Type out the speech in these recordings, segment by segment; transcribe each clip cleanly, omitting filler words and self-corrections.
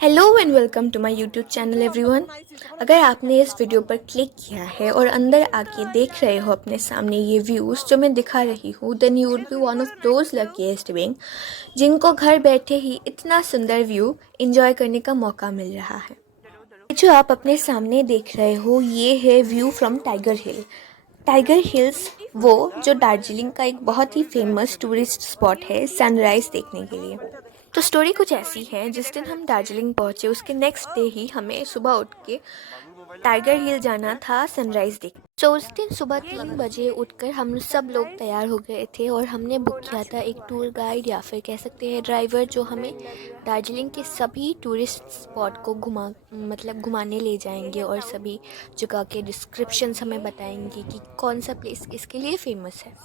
Hello and welcome to my YouTube channel everyone. अगर आपने इस वीडियो पर क्लिक किया है और अंदर आके देख रहे हो अपने सामने ये व्यूज़ जो मैं दिखा रही हूँ, then you would be one of those luckiest being जिनको घर बैठे ही इतना सुंदर व्यू एंजॉय करने का मौका मिल रहा है। ये जो आप अपने सामने देख रहे हो ये है view from tiger hill. Tiger hills वो जो दार्जिलिंग का एक बहुत ही फेमस टूरिस्ट स्पॉट है सनराइज़ देखने के लिए। तो स्टोरी कुछ ऐसी है, जिस दिन हम दार्जिलिंग पहुंचे उसके नेक्स्ट डे ही हमें सुबह उठ के टाइगर हिल जाना था सनराइज़ देख। तो उस दिन सुबह 3 बजे उठकर हम सब लोग तैयार हो गए थे और हमने बुक किया था एक टूर गाइड या फिर कह सकते हैं ड्राइवर, जो हमें दार्जिलिंग के सभी टूरिस्ट स्पॉट को घुमाने ले जाएंगे और सभी जगह के डिस्क्रिप्शंस हमें बताएंगे कि कौन सा प्लेस किसके लिए फेमस है।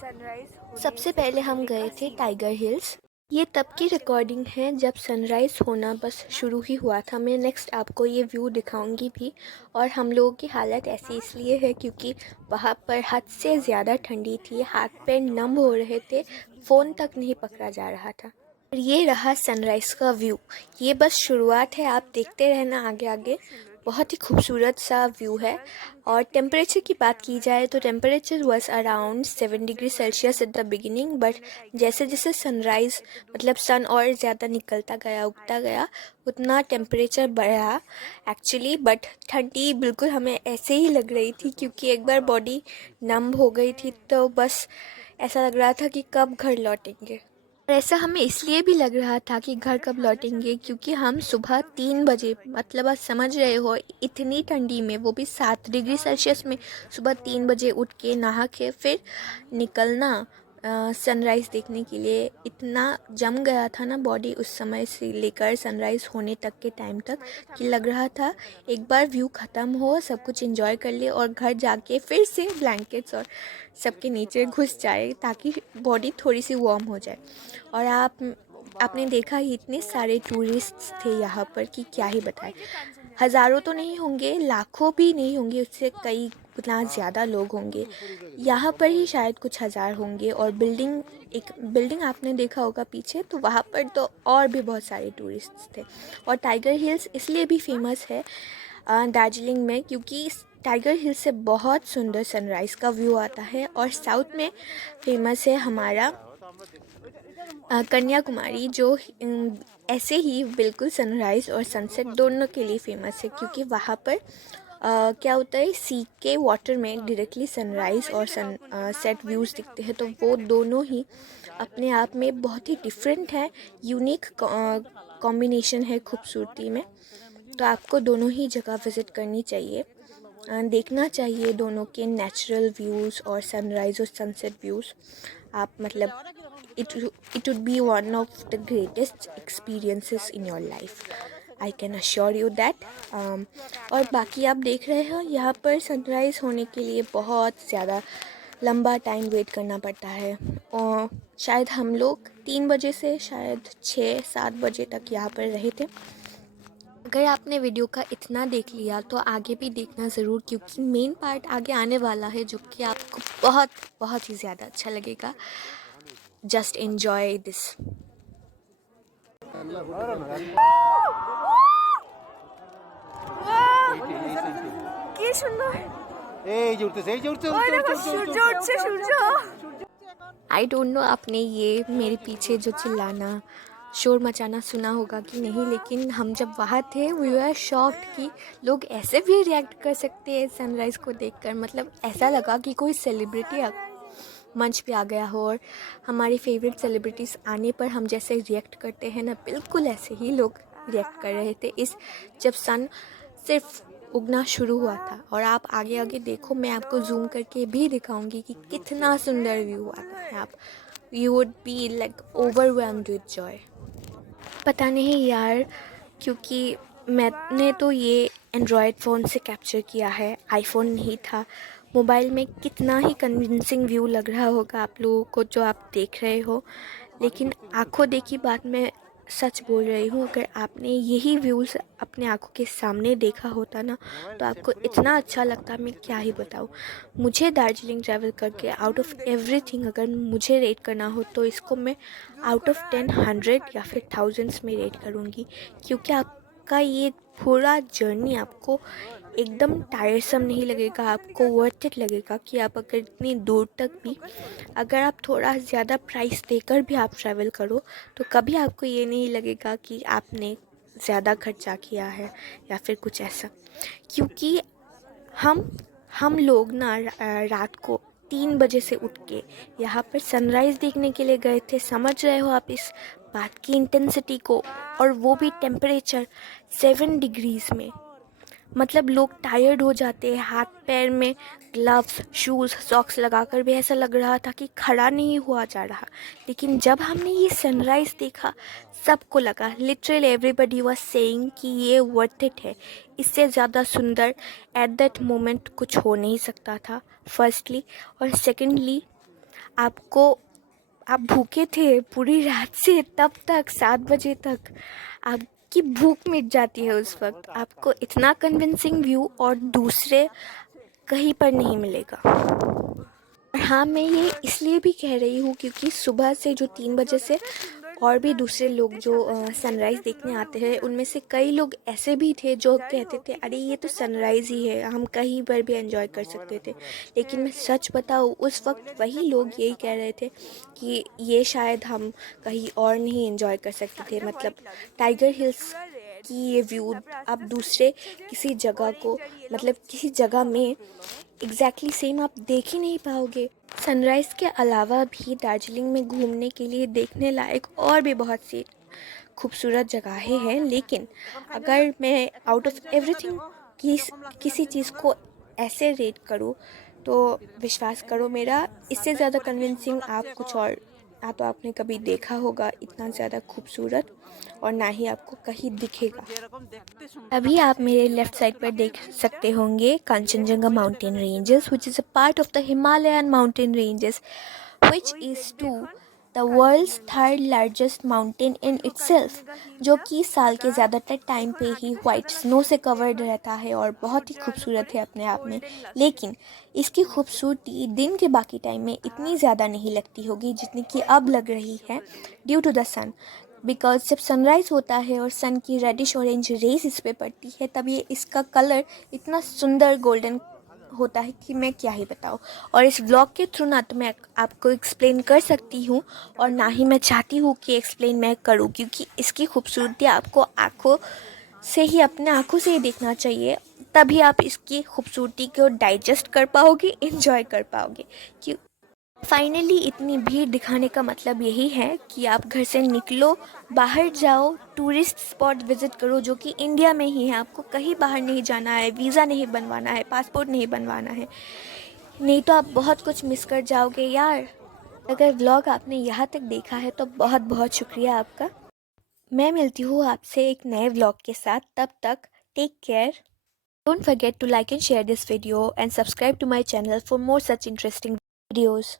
सबसे पहले हम गए थे टाइगर हिल्स। ये तब की रिकॉर्डिंग है जब सनराइज़ होना बस शुरू ही हुआ था। मैं नेक्स्ट आपको ये व्यू दिखाऊंगी भी। और हम लोगों की हालत ऐसी इसलिए है क्योंकि वहाँ पर हद से ज़्यादा ठंडी थी, हाथ पैर नम हो रहे थे, फ़ोन तक नहीं पकड़ा जा रहा था। और ये रहा सनराइज़ का व्यू। ये बस शुरुआत है, आप देखते रहना आगे आगे। बहुत ही खूबसूरत सा व्यू है। और टेम्परेचर की बात की जाए तो temperature was around 7 degree Celsius at the beginning, but जैसे जैसे सनराइज़ सन और ज़्यादा निकलता गया, उगता गया, उतना टेम्परेचर बढ़ा एक्चुअली। बट ठंडी बिल्कुल हमें ऐसे ही लग रही थी क्योंकि एक बार बॉडी नम हो गई थी तो बस ऐसा लग रहा था कि कब घर लौटेंगे। और ऐसा हमें इसलिए भी लग रहा था कि घर कब लौटेंगे क्योंकि हम सुबह 3 बजे, मतलब आप समझ रहे हो, इतनी ठंडी में, वो भी 7 डिग्री सेल्सियस में, सुबह 3 बजे उठ के नहा के फिर निकलना सनराइज़ देखने के लिए, इतना जम गया था ना बॉडी उस समय से लेकर सनराइज़ होने तक के टाइम तक कि लग रहा था एक बार व्यू ख़त्म हो, सब कुछ एंजॉय कर ले और घर जाके फिर से ब्लैंकेट्स और सबके नीचे घुस जाए ताकि बॉडी थोड़ी सी वार्म हो जाए। और आपने देखा ही इतने सारे टूरिस्ट्स थे यहाँ पर कि क्या ही बताएं। हज़ारों तो नहीं होंगे, लाखों भी नहीं होंगे, उससे कई गुना ज़्यादा लोग होंगे। यहाँ पर ही शायद कुछ हज़ार होंगे। और एक बिल्डिंग आपने देखा होगा पीछे, तो वहाँ पर तो और भी बहुत सारे टूरिस्ट्स थे। और टाइगर हिल्स इसलिए भी फेमस है दार्जिलिंग में क्योंकि टाइगर हिल से बहुत सुंदर सनराइज़ का व्यू आता है। और साउथ में फेमस है हमारा कन्याकुमारी, जो ऐसे ही बिल्कुल सनराइज़ और सनसेट दोनों के लिए फेमस है क्योंकि वहाँ पर क्या होता है, सी के वाटर में डायरेक्टली सनराइज़ और सेट व्यूज़ दिखते हैं। तो वो दोनों ही अपने आप में बहुत ही डिफरेंट है, यूनिक कॉम्बिनेशन है खूबसूरती में। तो आपको दोनों ही जगह विज़िट करनी चाहिए, देखना चाहिए दोनों के नेचुरल व्यूज़ और सनराइज़ और सनसेट व्यूज़। आप it would be one of the greatest experiences in your life. I can assure you that. और बाकी आप देख रहे हो यहाँ पर सनराइज़ होने के लिए बहुत ज़्यादा लंबा टाइम वेट करना पड़ता है। और शायद हम लोग 3 बजे से शायद 6-7 बजे तक यहाँ पर रहे थे। अगर आपने वीडियो का इतना देख लिया तो आगे भी देखना ज़रूर क्योंकि मेन पार्ट आगे आने वाला है जो कि आपको बहुत बहुत ही ज़्यादा अच्छा लगेगा। Just enjoy this. কি সুন্দর, এই যে উঠতেছে, এই যে উঠছে, ওই উঠছে, দেখো উঠছে, সূর্য উঠছে, উঠছে, সূর্য। आई डोंट नो आपने ये मेरे पीछे जो चिल्लाना, शोर मचाना सुना होगा कि नहीं, लेकिन हम जब वहाँ थे वी आर शॉक्ड कि लोग ऐसे भी रिएक्ट कर सकते हैं सनराइज़ को देखकर। मतलब ऐसा लगा कि कोई सेलिब्रिटी मंच पे आ गया हो और हमारी फेवरेट सेलिब्रिटीज़ आने पर हम जैसे रिएक्ट करते हैं ना, बिल्कुल ऐसे ही लोग रिएक्ट कर रहे थे जब सन सिर्फ उगना शुरू हुआ था। और आप आगे आगे देखो, मैं आपको जूम करके भी दिखाऊंगी कि कितना सुंदर व्यू आता है। आप you would be like overwhelmed with Joy. पता नहीं यार, क्योंकि मैंने तो ये एंड्रॉयड फ़ोन से कैप्चर किया है, आईफोन नहीं था। मोबाइल में कितना ही कन्विंसिंग व्यू लग रहा होगा आप लोगों को जो आप देख रहे हो, लेकिन आंखों देखी बात मैं सच बोल रही हूँ। अगर आपने यही व्यूज़ अपने आंखों के सामने देखा होता ना तो आपको इतना अच्छा लगता, मैं क्या ही बताऊँ। मुझे दार्जिलिंग ट्रैवल करके आउट ऑफ एवरीथिंग अगर मुझे रेट करना हो तो इसको मैं आउट ऑफ 10 100 या फिर थाउजेंड्स में रेट करूँगी क्योंकि आप आपका ये पूरा जर्नी आपको एकदम टायरसम नहीं लगेगा, आपको वर्थ इट लगेगा कि आप अगर इतनी दूर तक भी अगर आप थोड़ा ज़्यादा प्राइस देकर भी आप ट्रैवल करो तो कभी आपको ये नहीं लगेगा कि आपने ज़्यादा खर्चा किया है या फिर कुछ ऐसा। क्योंकि हम हम लोग ना रात को 3 बजे से उठ के यहाँ पर सनराइज़ देखने के लिए गए थे। समझ रहे हो आप इस बात की इंटेंसिटी को, और वो भी टेम्परेचर 7 डिग्रीज़ में। मतलब लोग टायर्ड हो जाते हैं, हाथ पैर में ग्लव्स शूज़ सॉक्स लगाकर भी ऐसा लग रहा था कि खड़ा नहीं हुआ जा रहा। लेकिन जब हमने ये सनराइज़ देखा सबको लगा, लिटरली एवरीबडी वाज सेइंग कि ये वर्थ इट है। इससे ज़्यादा सुंदर एट दैट मोमेंट कुछ हो नहीं सकता था, फर्स्टली। और सेकेंडली आप भूखे थे पूरी रात से तब तक 7 बजे तक, आपकी भूख मिट जाती है उस वक्त। आपको इतना कन्विंसिंग व्यू और दूसरे कहीं पर नहीं मिलेगा। और हाँ, मैं ये इसलिए भी कह रही हूँ क्योंकि सुबह से जो 3 बजे से और भी दूसरे लोग जो सनराइज़ देखने आते हैं उनमें से कई लोग ऐसे भी थे जो कहते थे अरे ये तो सनराइज़ ही है, हम कहीं पर भी एंजॉय कर सकते थे। लेकिन मैं सच बताऊँ उस वक्त वही लोग यही कह रहे थे कि ये शायद हम कहीं और नहीं एंजॉय कर सकते थे। मतलब टाइगर हिल्स की ये व्यू आप दूसरे किसी जगह को, मतलब किसी जगह में एग्जैक्टली सेम आप देख ही नहीं पाओगे। सनराइज़ के अलावा भी दार्जिलिंग में घूमने के लिए देखने लायक और भी बहुत सी खूबसूरत जगहें हैं। लेकिन अगर मैं आउट ऑफ एवरीथिंग किसी चीज़ को ऐसे रेट करूँ तो विश्वास करो मेरा, इससे ज़्यादा कन्विंसिंग आप कुछ और ना तो आपने कभी देखा होगा इतना ज़्यादा खूबसूरत, और ना ही आपको कहीं दिखेगा। अभी आप मेरे लेफ़्ट साइड पर देख सकते होंगे Kanchenjunga mountain ranges, which is a part of the Himalayan mountain ranges, which is to the world's third largest mountain in itself, जो कि साल के ज़्यादातर टाइम पे ही वाइट स्नो से कवर्ड रहता है और बहुत ही खूबसूरत है अपने आप में। लेकिन इसकी खूबसूरती दिन के बाकी टाइम में इतनी ज़्यादा नहीं लगती होगी जितनी कि अब लग रही है, due to the sun. Because जब सनराइज़ होता है और सन की रेडिश ऑरेंज रेस इस पे पड़ती है तब ये इसका कलर इतना सुंदर गोल्डन होता है कि मैं क्या ही बताऊँ। और इस व्लॉग के थ्रू ना तो मैं आपको एक्सप्लेन कर सकती हूँ और ना ही मैं चाहती हूँ कि एक्सप्लेन मैं करूँ, क्योंकि इसकी खूबसूरती आपको आँखों से ही, अपने आँखों से ही देखना चाहिए। तभी आप इसकी खूबसूरती को डाइजेस्ट कर पाओगे, एंजॉय कर पाओगे। क्यों फाइनली इतनी भीड़ दिखाने का मतलब यही है कि आप घर से निकलो, बाहर जाओ, टूरिस्ट स्पॉट विज़िट करो जो कि इंडिया में ही है। आपको कहीं बाहर नहीं जाना है, वीज़ा नहीं बनवाना है, पासपोर्ट नहीं बनवाना है, नहीं तो आप बहुत कुछ मिस कर जाओगे यार। अगर व्लॉग आपने यहाँ तक देखा है तो बहुत बहुत शुक्रिया आपका। मैं मिलती हूँ आपसे एक नए व्लॉग के साथ, तब तक take care. Don't forget to like and share this video and subscribe to my channel for more such interesting videos.